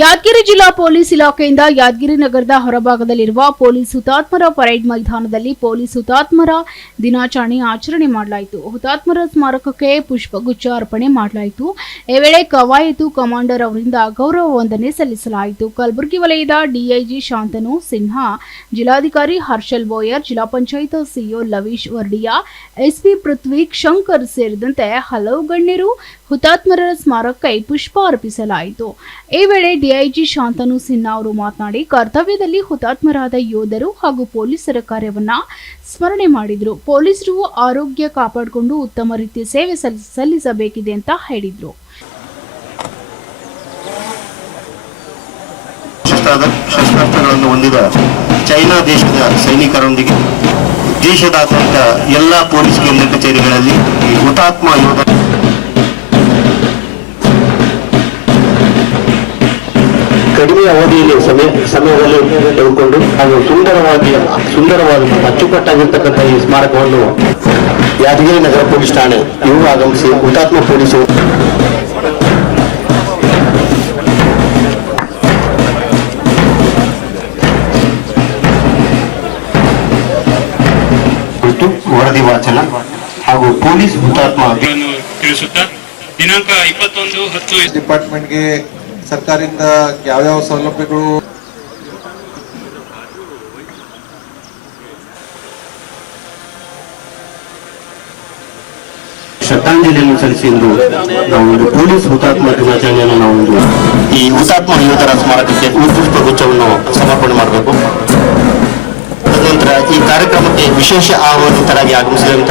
ಯಾದಗಿರಿ ಜಿಲ್ಲಾ ಪೊಲೀಸ್ ಇಲಾಖೆಯಿಂದ ಯಾದಗಿರಿ ನಗರದ ಹೊರಭಾಗದಲ್ಲಿರುವ ಪೊಲೀಸ್ ಹುತಾತ್ಮರ ಪರೇಡ್ ಮೈದಾನದಲ್ಲಿ ಪೊಲೀಸ್ ಹುತಾತ್ಮರ ದಿನಾಚರಣೆ ಆಚರಣೆ ಮಾಡಲಾಯಿತು. ಹುತಾತ್ಮರ ಸ್ಮಾರಕಕ್ಕೆ ಪುಷ್ಪಗುಚ್ಛ ಅರ್ಪಣೆ ಮಾಡಲಾಯಿತು. ಈ ವೇಳೆ ಕವಾಯತು ಕಮಾಂಡರ್ ಅವರಿಂದ ಗೌರವ ವಂದನೆ ಸಲ್ಲಿಸಲಾಯಿತು. ಕಲಬುರಗಿ ವಲಯದ ಡಿಐಜಿ ಶಾಂತನು ಸಿನ್ಹಾ, ಜಿಲ್ಲಾಧಿಕಾರಿ ಹರ್ಷಲ್ ಬೋಯರ್, ಜಿಲ್ಲಾ ಪಂಚಾಯತ್ ಸಿಇಒ ಲವೀಶ್ ವರ್ಡಿಯಾ, ಎಸ್ಪಿ ಪೃಥ್ವಿ ಶಂಕರ್ ಸೇರಿದಂತೆ ಹಲವು ಗಣ್ಯರು ಹುತಾತ್ಮರ ಸ್ಮಾರಕಕ್ಕೆ ಪುಷ್ಪ ಅರ್ಪಿಸಲಾಯಿತು. ಈ ವೇಳೆ ಡಿಐಜಿ ಶಾಂತನು ಸಿನ್ಹಾ ಅವರು ಮಾತನಾಡಿ, ಕರ್ತವ್ಯದಲ್ಲಿ ಹುತಾತ್ಮರಾದ ಯೋಧರು ಹಾಗೂ ಪೊಲೀಸರ ಕಾರ್ಯವನ್ನ ಸ್ಮರಣೆ ಮಾಡಿದ್ರು. ಪೊಲೀಸರು ಆರೋಗ್ಯ ಕಾಪಾಡಿಕೊಂಡು ಉತ್ತಮ ರೀತಿಯ ಸೇವೆ ಸಲ್ಲಿಸಬೇಕಿದೆ ಅಂತ ಹೇಳಿದ್ರು. ಶಸ್ತ್ರಾಸ್ತ್ರಗಳನ್ನು ಹೊಂದಿದ ಚೈನಾ ದೇಶದ ಸೈನಿಕರೊಂದಿಗೆ ದೇಶದಾದ್ಯಂತ ಎಲ್ಲ ಪೊಲೀಸ್ ಕೇಂದ್ರ ಕಚೇರಿಗಳಲ್ಲಿ ಹುತಾತ್ಮ ಯೋಧ ಕಡಿಮೆ ಅವಧಿಯಲ್ಲಿ ಸಮಯದಲ್ಲಿ ತೆಗೆದುಕೊಂಡು ಹಾಗೂ ಸುಂದರವಾದ ಅಚ್ಚುಕಟ್ಟಾಗಿರ್ತಕ್ಕಂಥ ಈ ಸ್ಮಾರಕವನ್ನು ಯಾದಗಿರಿ ನಗರ ಪೊಲೀಸ್ ಠಾಣೆ ಇವರು ಆಗಮಿಸಿ ಹುತಾತ್ಮ ಪೊಲೀಸರು ವರದಿ ವಾಚನ ಹಾಗೂ ಪೊಲೀಸ್ ಹುತಾತ್ಮ ತಿಳಿಸುತ್ತಾ ದಿನಾಂಕ 21/10 ಡಿಪಾರ್ಟ್ಮೆಂಟ್ಗೆ ಸರ್ಕಾರದಿಂದ ಯಾವ್ಯಾವ ಸೌಲಭ್ಯಗಳು ಶ್ರದ್ಧಾಂಜಲಿಯನ್ನು ಸಲ್ಲಿಸಿ ಎಂದು ನಾವೊಂದು ಪೊಲೀಸ್ ಹುತಾತ್ಮ ದಿನಾಚರಣೆಯನ್ನು ನಾವೊಂದು ಈ ಹುತಾತ್ಮ ಯೋಧರ ಸ್ಮಾರಕಕ್ಕೆ ಪುಷ್ಪಗುಚ್ಛವನ್ನು ಸಮರ್ಪಣೆ ಮಾಡಬೇಕು. ತದನಂತರ ಈ ಕಾರ್ಯಕ್ರಮಕ್ಕೆ ವಿಶೇಷ ಆಹ್ವಾನಿತರಾಗಿ ಆಗಮಿಸಿದಂತ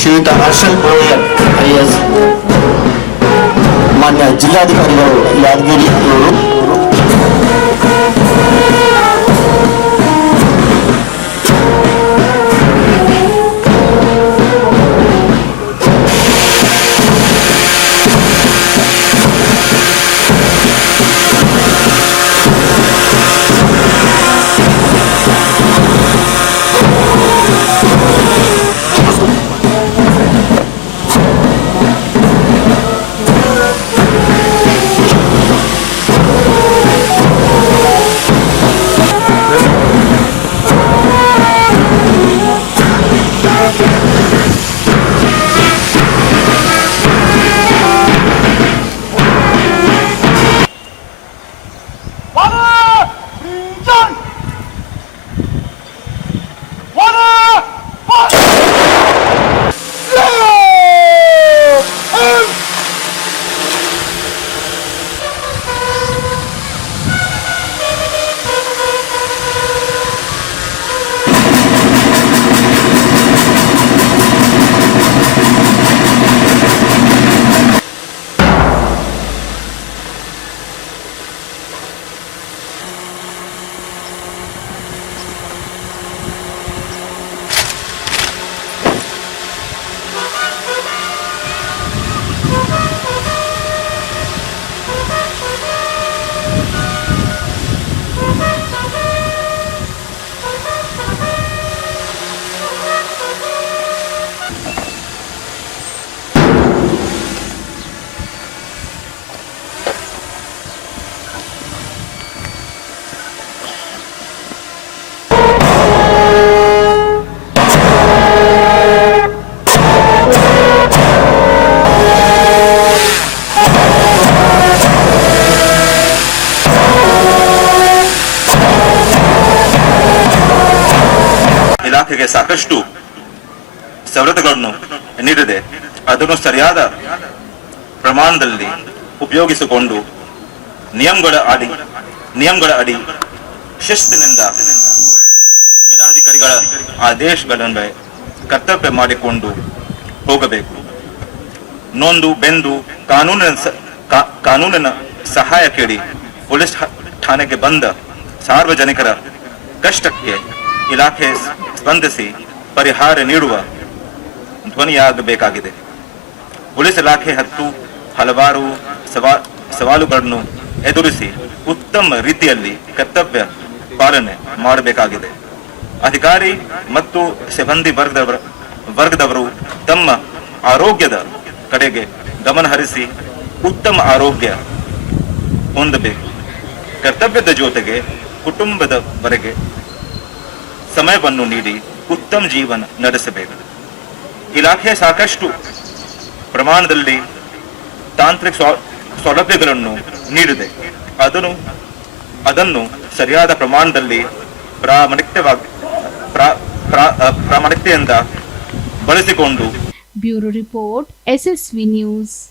ಶ್ರೀಯುತ ಹರ್ಷಲ್ ಬೋಯರ್ IAS, ಮಾನ್ಯ ಜಿಲ್ಲಾಧಿಕಾರಿಗಳು ಯಾದಗಿರಿ ಅವರು, ಇಲಾಖೆಗೆ ಸಾಕಷ್ಟು ಸವಲತ್ತುಗಳನ್ನು ನೀಡಿದೆ. ಅದನ್ನು ಸರಿಯಾದ ಪ್ರಮಾಣದಲ್ಲಿ ಉಪಯೋಗಿಸಿಕೊಂಡು ನಿಯಮಗಳ ಅಡಿ ಶಿಸ್ತಿನಿಂದ ಮೇಲಾಧಿಕಾರಿಗಳ ಆದೇಶಗಳನ್ನು ಕರ್ತವ್ಯ ಮಾಡಿಕೊಂಡು ಹೋಗಬೇಕು. ನೊಂದು ಬೆಂದು ಕಾನೂನಿನ ಸಹಾಯ ಕೇಳಿ ಪೊಲೀಸ್ ಠಾಣೆಗೆ ಬಂದ ಸಾರ್ವಜನಿಕರ ಕಷ್ಟಕ್ಕೆ ಇಲಾಖೆ ಸ್ಪಂದಿಸಿ ಪರಿಹಾರ ನೀಡುವ ಧ್ವನಿಯಾಗಬೇಕಾಗಿದೆ. ಪೊಲೀಸ್ ಇಲಾಖೆ ಹಲವಾರು ಸವಾಲುಗಳನ್ನು ಎದುರಿಸಿ ಉತ್ತಮ ರೀತಿಯಲ್ಲಿ ಕರ್ತವ್ಯ ಪಾಲನೆ ಮಾಡಬೇಕಾಗಿದೆ. ಅಧಿಕಾರಿ ಮತ್ತು ಸಿಬ್ಬಂದಿ ವರ್ಗದವರು ತಮ್ಮ ಆರೋಗ್ಯದ ಕಡೆಗೆ ಗಮನ ಹರಿಸಿ ಉತ್ತಮ ಆರೋಗ್ಯ ಹೊಂದಬೇಕು. ಕರ್ತವ್ಯದ ಜೊತೆಗೆ ಕುಟುಂಬದವರೆಗೆ ಸಮಯವನ್ನು ನೀಡಿ ಉತ್ತಮ ಜೀವನ ನಡೆಸಬೇಕು. ಇಲಾಖೆ ಸಾಕಷ್ಟು ಪ್ರಮಾಣದಲ್ಲಿ ತಾಂತ್ರಿಕ ಸೌಲಭ್ಯಗಳನ್ನು ನೀಡಿದೆ. ಅದನ್ನು ಸರಿಯಾದ ಪ್ರಮಾಣದಲ್ಲಿ ಪ್ರಾಮಾಣಿಕತೆಯಿಂದ ಬಳಸಿಕೊಂಡು ಬ್ಯೂರೋ ರಿಪೋರ್ಟ್ SSV ನ್ಯೂಸ್.